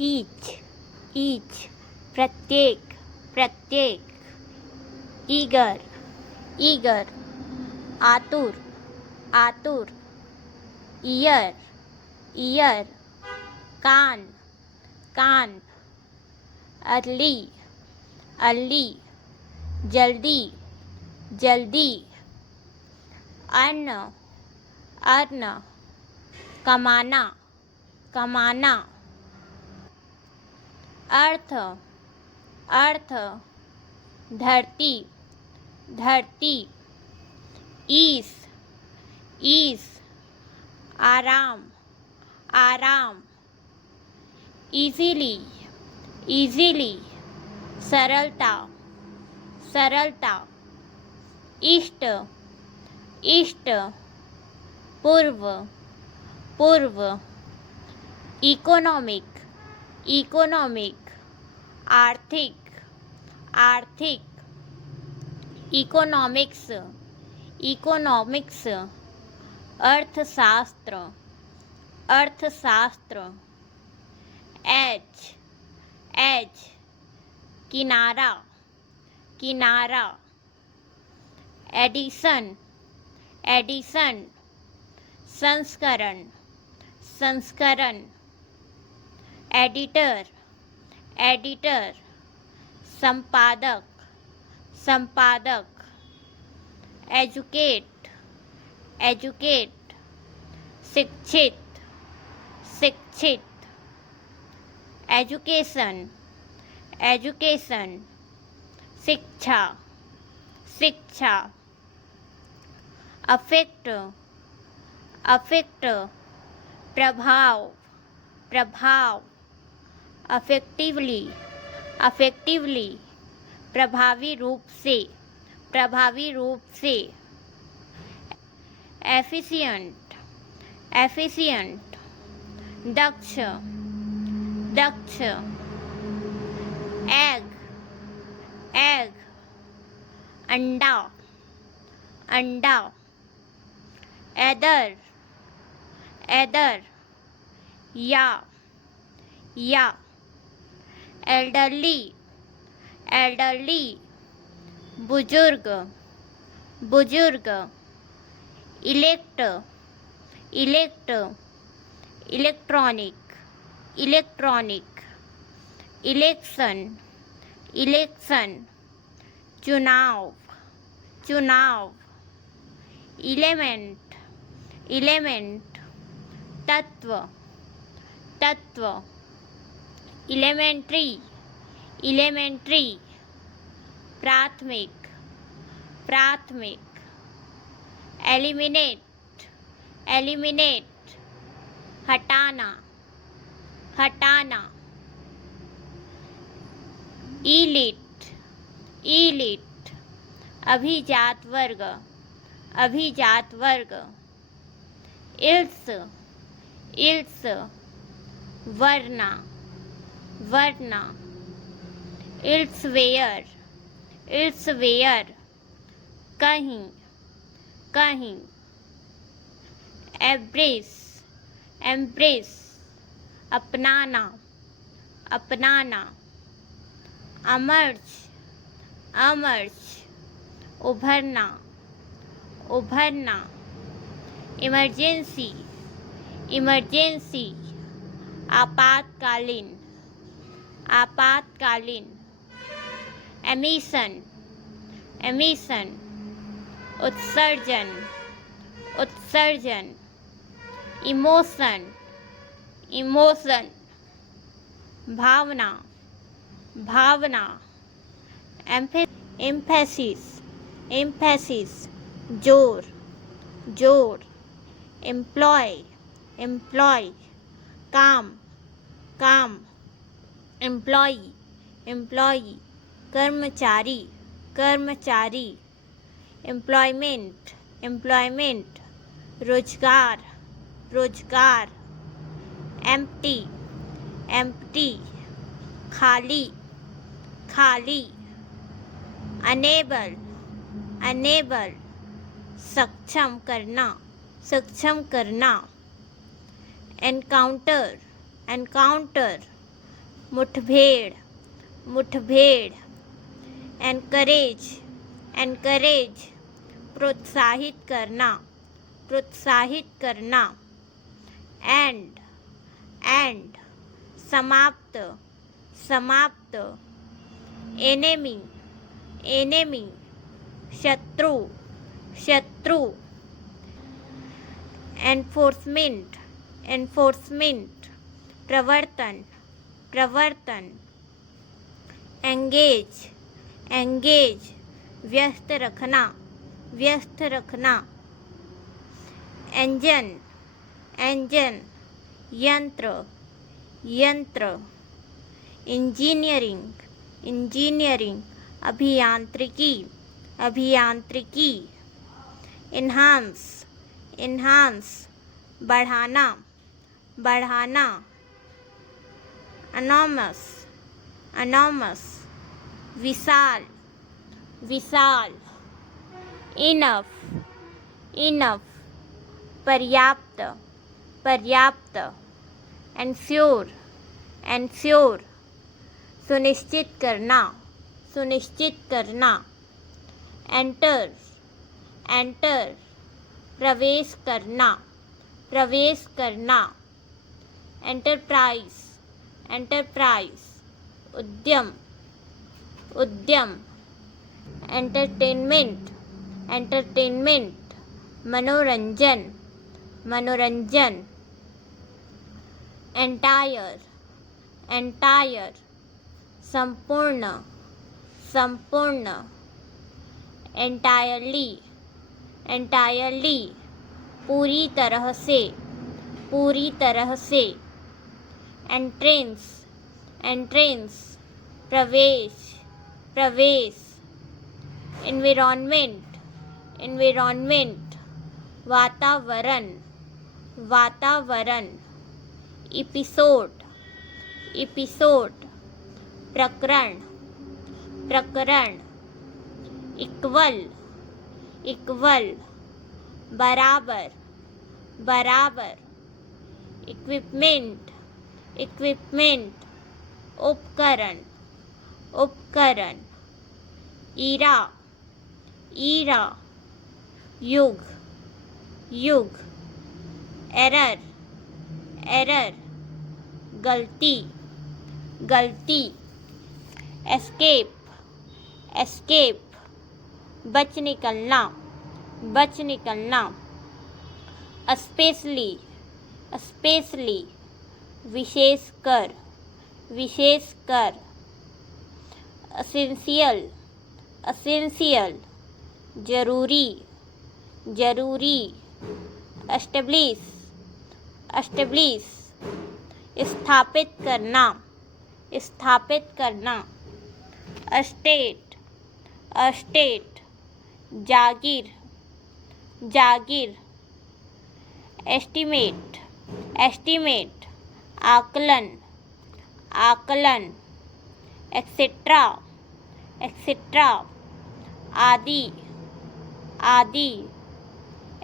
Each each, प्रत्येक प्रत्येक। Eager eager, आतुर आतुर। ईयर ईयर, कान कान। अर्ली अर्ली, जल्दी जल्दी। अन्न अन्न, कमाना कमाना। अर्थ अर्थ, धरती धरती। ईस ईस, आराम आराम। इजीली इजीली, सरलता सरलता। इष्ट इष्ट, पूर्व पूर्व। इकोनॉमिक इकोनॉमिक, आर्थिक आर्थिक। इकोनॉमिक्स इकोनॉमिक्स, अर्थशास्त्र अर्थशास्त्र। एच एच, किनारा किनारा। एडिशन एडिशन, संस्करण संस्करण। एडिटर एडिटर, संपादक संपादक। एजुकेट एजुकेट, शिक्षित शिक्षित। एजुकेशन एजुकेशन, शिक्षा शिक्षा। अफेक्ट अफेक्ट, प्रभाव प्रभाव। अफेक्टिवली अफेक्टिवली, प्रभावी रूप से प्रभावी रूप से। एफिशिएंट एफिशिएंट, दक्ष दक्ष। एग एग, अंडा अंडा। एदर एदर, या। एल्डरली एल्डरली, बुजुर्ग बुजुर्ग। Elect elect, electronic electronic. Election election, चुनाव चुनाव। एलिमेंट एलिमेंट, तत्व तत्व। एलिमेंट्री एलिमेंट्री, प्राथमिक प्राथमिक। एलिमिनेट एलिमिनेट, हटाना हटाना। इलीट इलीट, अभिजात वर्ग अभिजात वर्ग। इल्स इल्स, वर्ना वर्ना। इल्सवेयर इल्सवेयर, कहीं कहीं। एम्ब्रेस एम्ब्रेस, अपनाना अपनाना। अमर्ज अमर्ज, उभरना उभरना। इमरजेंसी इमरजेंसी, आपातकालीन आपातकालीन। एमिशन एमिशन, उत्सर्जन उत्सर्जन। इमोशन इमोशन, भावना भावना। एम्फेसिस एम्फेसिस, जोर जोर। एम्प्लॉय एम्प्लॉय, काम काम। एम्प्लॉई एम्प्लॉई, कर्मचारी कर्मचारी। एम्प्लॉयमेंट एम्प्लॉयमेंट, रोजगार रोजगार। एम्प्टी एम्प्टी, खाली खाली। अनेबल अनेबल, सक्षम करना सक्षम करना। एनकाउंटर एनकाउंटर, मुठभेड़ मुठभेड़, एनकरेज एनकरेज, प्रोत्साहित करना प्रोत्साहित करना, एंड एंड, समाप्त समाप्त, एनेमी एनेमी, शत्रु शत्रु, एनफोर्समेंट एनफोर्समेंट, प्रवर्तन प्रवर्तन, एंगेज एंगेज, व्यस्त रखना व्यस्त रखना, इंजन इंजन, यंत्र यंत्र, इंजीनियरिंग इंजीनियरिंग, अभियांत्रिकी अभियांत्रिकी, इन्हांस इन्हांस, बढ़ाना बढ़ाना, अनोमस अनोमस, विशाल विशाल, इनफ इनफ, पर्याप्त पर्याप्त, एंश्योर एंश्योर, सुनिश्चित करना सुनिश्चित करना, एंटर एंटर, प्रवेश करना प्रवेश करना, एंटरप्राइज एंटरप्राइज, उद्यम उद्यम, एंटरटेनमेंट एंटरटेनमेंट, मनोरंजन मनोरंजन, एंटायर एंटायर, संपूर्ण संपूर्ण, एंटायरली एंटायरली, पूरी तरह से, एंट्रेंस एंट्रेंस, प्रवेश प्रवेश, एनवायरनमेंट एनवायरनमेंट, वातावरण वातावरण, एपिसोड एपिसोड, प्रकरण प्रकरण, इक्वल इक्वल, बराबर बराबर, इक्विपमेंट इक्विपमेंट, उपकरण उपकरण, ईरा ईरा, युग युग, एरर एरर, गलती गलती, एस्केप एस्केप, बच निकलना बच निकलना, स्पेशली स्पेशली, विशेषकर विशेषकर, एसेंशियल एसेंशियल, जरूरी जरूरी, एस्टेब्लिश एस्टेब्लिश, स्थापित करना स्थापित करना, स्टेट स्टेट, जागीर जागीर, एस्टीमेट एस्टीमेट, आकलन आकलन, एक्सेट्रा एक्सेट्रा, आदि आदि,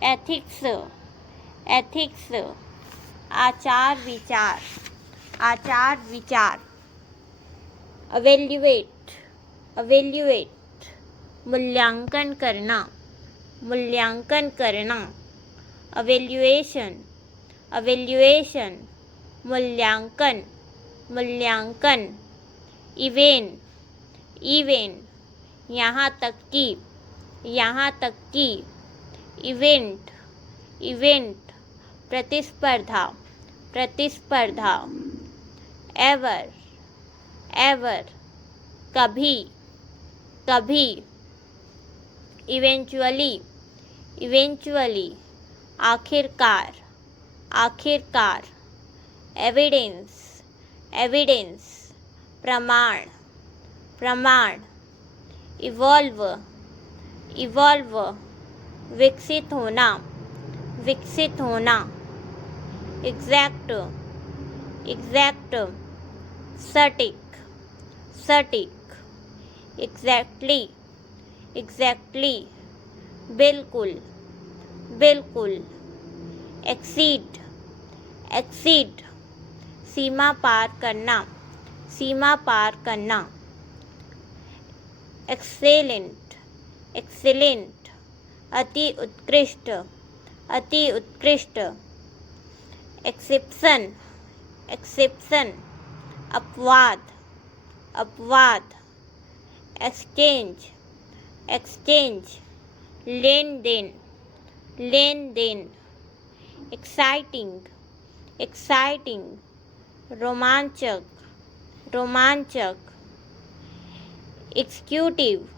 एथिक्स एथिक्स, आचार विचार, अवेल्युएट अवेल्युएट, मूल्यांकन करना अवेल्युएशन अवेल्युएशन, मूल्यांकन मूल्यांकन, इवेन यहाँ तक कि, इवेंट, प्रतिस्पर्धा, एवर, कभी, इवेंचुअली, आखिरकार, एविडेंस, प्रमाण, इवॉल्व, विकसित होना, एग्जैक्ट, सटीक, एग्जैक्टली, बिल्कुल, एक्सीड, सीमा पार सीमा पार करना। एक्सेलेंट, एक्सेलेंट, अति उत्कृष्ट, अति उत्कृष्ट। एक्सेप्शन, एक्सेप्शन, अपवाद, अपवाद। एक्सचेंज, एक्सचेंज, लेन देन, लेन देन। एक्साइटिंग, एक्साइटिंग, रोमांचक, रोमांचक। एग्जीक्यूटिव,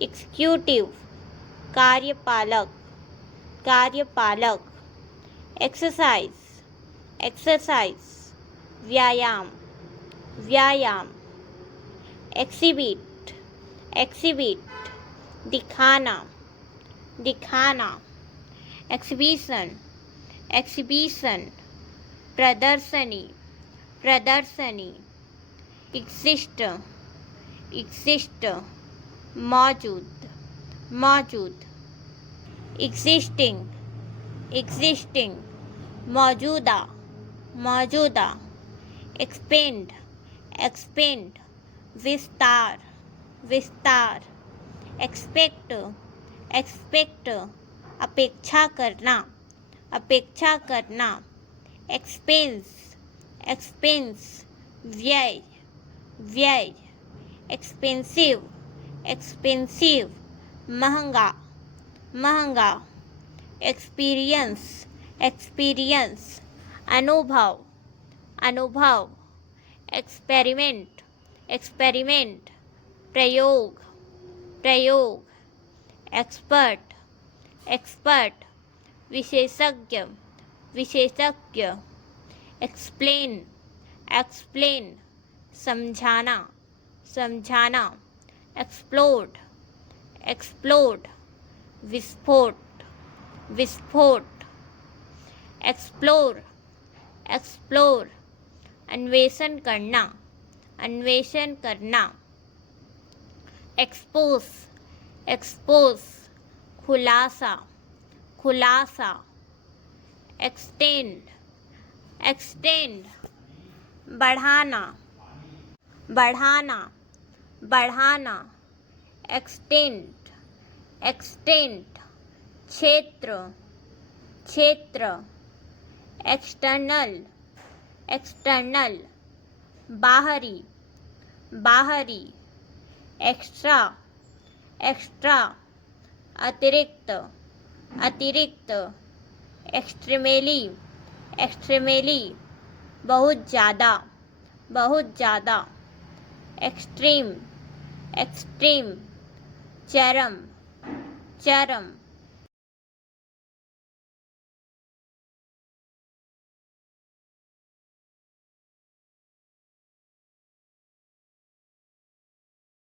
एग्जीक्यूटिव, कार्यपालक, कार्यपालक। एक्सरसाइज, एक्सरसाइज, व्यायाम, व्यायाम। एक्सिबिट, एक्सिबिट, दिखाना, दिखाना। एक्सिबिशन, एक्सिबिशन, प्रदर्शनी, प्रदर्शनी। एग्जिस्ट, एग्जिस्ट, मौजूद, मौजूद। एग्जिस्टिंग, एग्जिस्टिंग, मौजूदा, मौजूदा। एक्सपेंड, एक्सपेंड, विस्तार, विस्तार। एक्सपेक्ट, एक्सपेक्ट, अपेक्षा करना, अपेक्षा करना। एक्सपेंस, एक्सपेंस, व्यय, व्यय। एक्सपेंसिव, एक्सपेंसिव, महंगा, महंगा। एक्सपीरियंस, एक्सपीरियंस, अनुभव, अनुभव। एक्सपेरिमेंट, एक्सपेरिमेंट, प्रयोग, प्रयोग। एक्सपर्ट, एक्सपर्ट, विशेषज्ञ, विशेषज्ञ। एक्सप्लेन, एक्सप्लेन, समझाना, समझाना। एक्सप्लोड, एक्सप्लोड, विस्फोट, विस्फोट। एक्सप्लोर, एक्सप्लोर, अन्वेषण करना, अन्वेषण करना। एक्सपोज, एक्सपोज, खुलासा, खुलासा। एक्सटेंड, एक्सटेंड, बढ़ाना, बढ़ाना, बढ़ाना। एक्सटेंड, एक्सटेंड, क्षेत्र, क्षेत्र। एक्सटर्नल, एक्सटर्नल, बाहरी, बाहरी। एक्स्ट्रा, एक्स्ट्रा, अतिरिक्त, अतिरिक्त। एक्सट्रीमली, एक्सट्रीमली, बहुत ज़्यादा, बहुत ज़्यादा। एक्सट्रीम, एक्सट्रीम, चरम, चरम।